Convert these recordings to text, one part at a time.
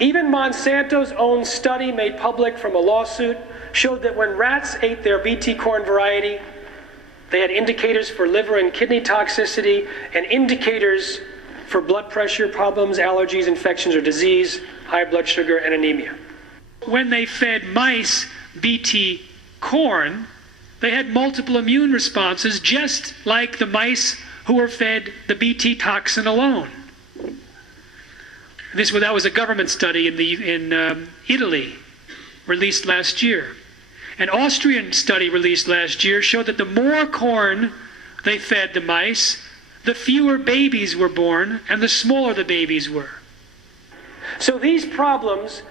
Even Monsanto's own study made public from a lawsuit showed that when rats ate their Bt corn variety, they had indicators for liver and kidney toxicity and indicators for blood pressure problems, allergies, infections, or disease, high blood sugar, and anemia. When they fed mice Bt corn, they had multiple immune responses, just like the mice who were fed the Bt toxin alone. That was a government study in Italy, released last year. An Austrian study released last year showed that the more corn they fed the mice, the fewer babies were born and the smaller the babies were. So these problems,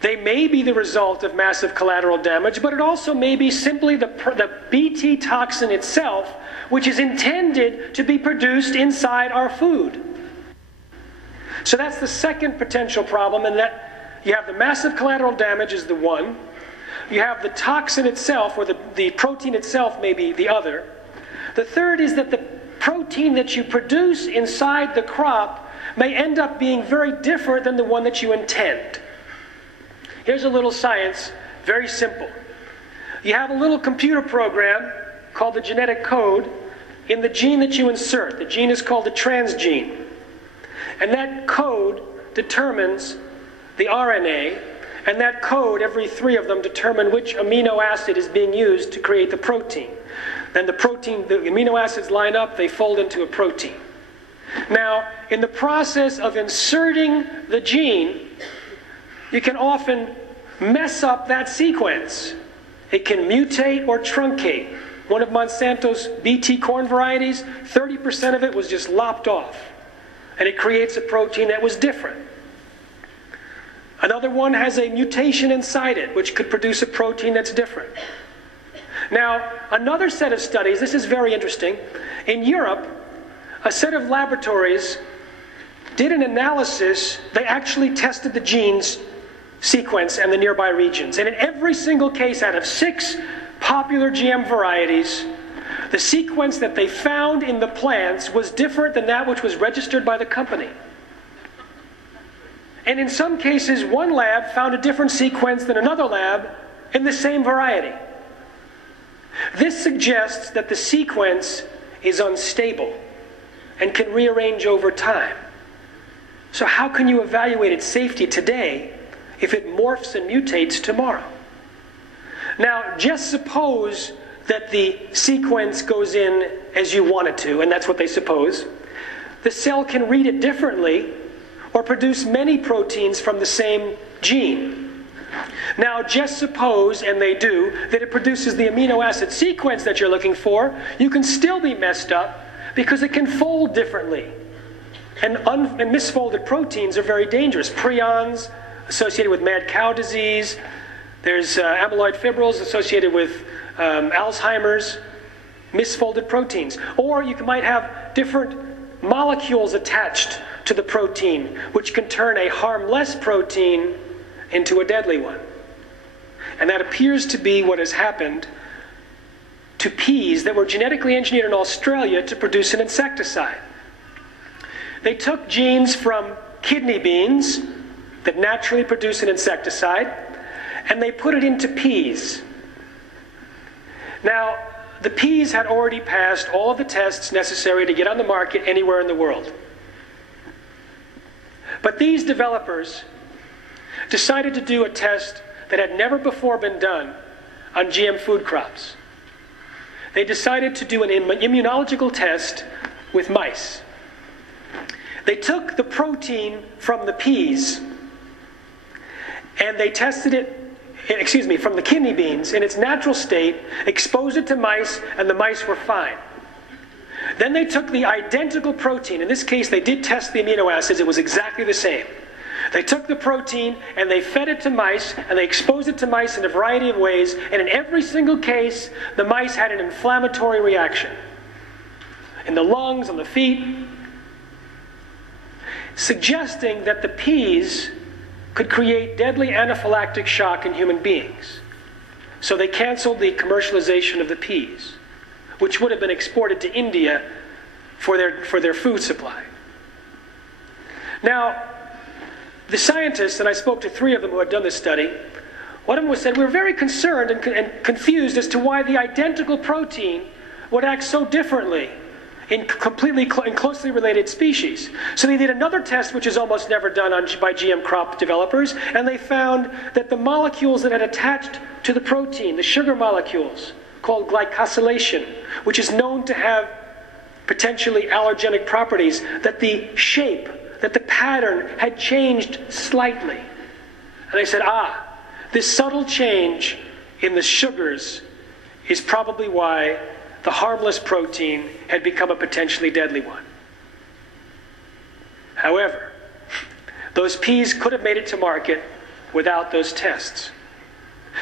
they may be the result of massive collateral damage, but it also may be simply the Bt toxin itself, which is intended to be produced inside our food. So that's the second potential problem, in that you have the massive collateral damage is the one. You have the toxin itself, or the protein itself may be the other. The third is that the protein that you produce inside the crop may end up being very different than the one that you intend. Here's a little science, very simple. You have a little computer program called the genetic code in the gene that you insert. The gene is called the transgene. And that code determines the RNA, and that code, every 3 of them, determine which amino acid is being used to create the protein. Then the amino acids line up, they fold into a protein. Now, in the process of inserting the gene, you can often mess up that sequence. It can mutate or truncate. One of Monsanto's Bt corn varieties, 30% of it was just lopped off. And it creates a protein that was different. Another one has a mutation inside it, which could produce a protein that's different. Now, another set of studies, this is very interesting. In Europe, a set of laboratories did an analysis. They actually tested the genes sequence and the nearby regions. And in every single case out of 6 popular GM varieties, the sequence that they found in the plants was different than that which was registered by the company. And in some cases, one lab found a different sequence than another lab in the same variety. This suggests that the sequence is unstable and can rearrange over time. So how can you evaluate its safety today if it morphs and mutates tomorrow? Now, just suppose that the sequence goes in as you want it to, and that's what they suppose. The cell can read it differently or produce many proteins from the same gene. Now, just suppose, and they do, that it produces the amino acid sequence that you're looking for. You can still be messed up because it can fold differently. And misfolded proteins are very dangerous. Prions associated with mad cow disease. There's amyloid fibrils associated with Alzheimer's. Misfolded proteins. Or you might have different molecules attached to the protein, which can turn a harmless protein into a deadly one. And that appears to be what has happened to peas that were genetically engineered in Australia to produce an insecticide. They took genes from kidney beans that naturally produce an insecticide, and they put it into peas. Now, the peas had already passed all of the tests necessary to get on the market anywhere in the world. But these developers decided to do a test that had never before been done on GM food crops. They decided to do an immunological test with mice. They took the protein from the peas and they tested it, from the kidney beans in its natural state, exposed it to mice, and the mice were fine. Then they took the identical protein. In this case, they did test the amino acids. It was exactly the same. They took the protein and they fed it to mice, and they exposed it to mice in a variety of ways, and in every single case, the mice had an inflammatory reaction. In the lungs, on the feet, suggesting that the peas could create deadly anaphylactic shock in human beings. So they canceled the commercialization of the peas, which would have been exported to India for their food supply. Now, The scientists, and I spoke to 3 of them who had done this study, one of them said, we were very concerned and confused as to why the identical protein would act so differently in closely related species. So they did another test, which is almost never done by GM crop developers, and they found that the molecules that had attached to the protein, the sugar molecules, called glycosylation, which is known to have potentially allergenic properties, that the shape, that the pattern had changed slightly. And they said, this subtle change in the sugars is probably why the harmless protein had become a potentially deadly one. However, those peas could have made it to market without those tests.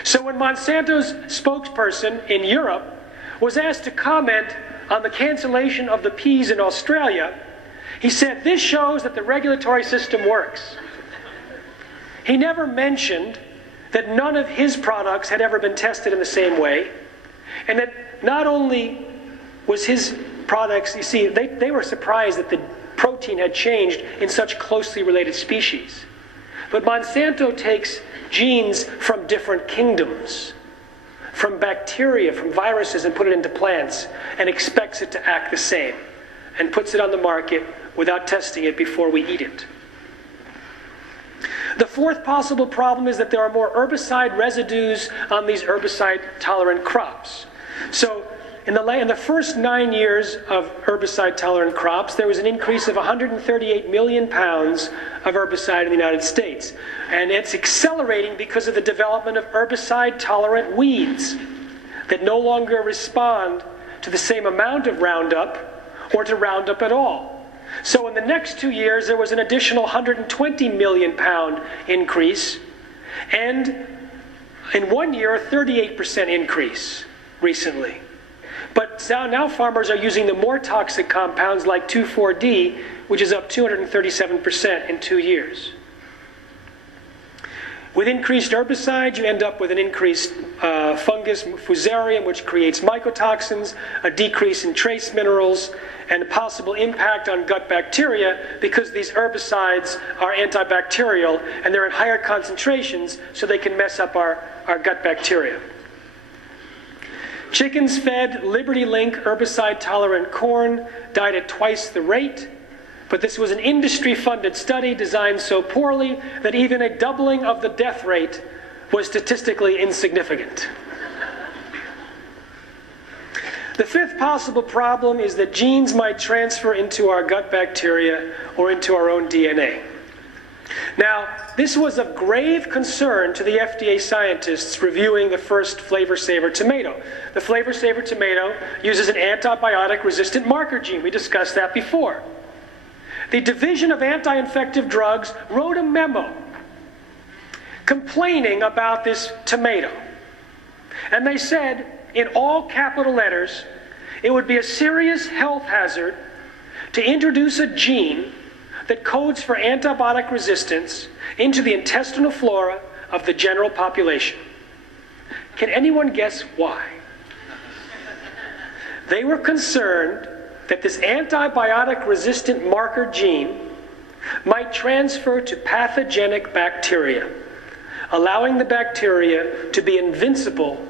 So when Monsanto's spokesperson in Europe was asked to comment on the cancellation of the peas in Australia, he said, this shows that the regulatory system works. He never mentioned that none of his products had ever been tested in the same way, and that not only was his products, you see, they were surprised that the protein had changed in such closely related species. But Monsanto takes genes from different kingdoms, from bacteria, from viruses, and put it into plants, and expects it to act the same, and puts it on the market without testing it before we eat it. The 4th possible problem is that there are more herbicide residues on these herbicide-tolerant crops. So in the first 9 years of herbicide-tolerant crops, there was an increase of 138 million pounds of herbicide in the United States. And it's accelerating because of the development of herbicide-tolerant weeds that no longer respond to the same amount of Roundup or to Roundup at all. So in the next 2 years, there was an additional 120 million pound increase, and in 1 year, a 38% increase recently. But now farmers are using the more toxic compounds like 2,4-D, which is up 237% in 2 years. With increased herbicides, you end up with an increased fungus, fusarium, which creates mycotoxins, a decrease in trace minerals, and a possible impact on gut bacteria because these herbicides are antibacterial and they're in higher concentrations, so they can mess up our gut bacteria. Chickens fed Liberty Link herbicide-tolerant corn died at twice the rate, but this was an industry-funded study designed so poorly that even a doubling of the death rate was statistically insignificant. The 5th possible problem is that genes might transfer into our gut bacteria or into our own DNA. Now, this was of grave concern to the FDA scientists reviewing the first Flavor Saver tomato. The Flavor Saver tomato uses an antibiotic-resistant marker gene. We discussed that before. The Division of Anti-Infective Drugs wrote a memo complaining about this tomato. And they said, in all capital letters, it would be a serious health hazard to introduce a gene that codes for antibiotic resistance into the intestinal flora of the general population. Can anyone guess why? They were concerned that this antibiotic-resistant marker gene might transfer to pathogenic bacteria, allowing the bacteria to be invincible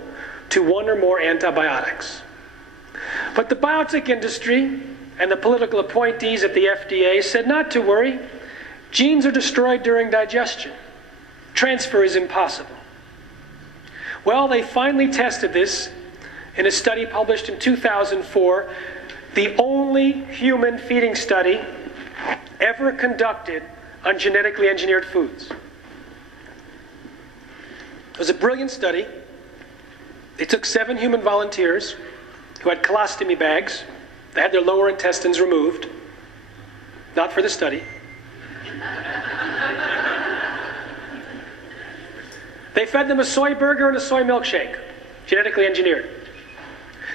to one or more antibiotics. But the biotech industry and the political appointees at the FDA said not to worry. Genes are destroyed during digestion. Transfer is impossible. Well, they finally tested this in a study published in 2004, the only human feeding study ever conducted on genetically engineered foods. It was a brilliant study. They took 7 human volunteers who had colostomy bags. They had their lower intestines removed, not for the study. They fed them a soy burger and a soy milkshake, genetically engineered.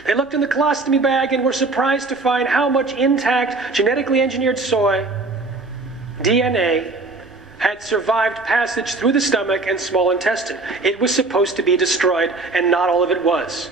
They looked in the colostomy bag and were surprised to find how much intact, genetically engineered soy DNA had survived passage through the stomach and small intestine. It was supposed to be destroyed, and not all of it was.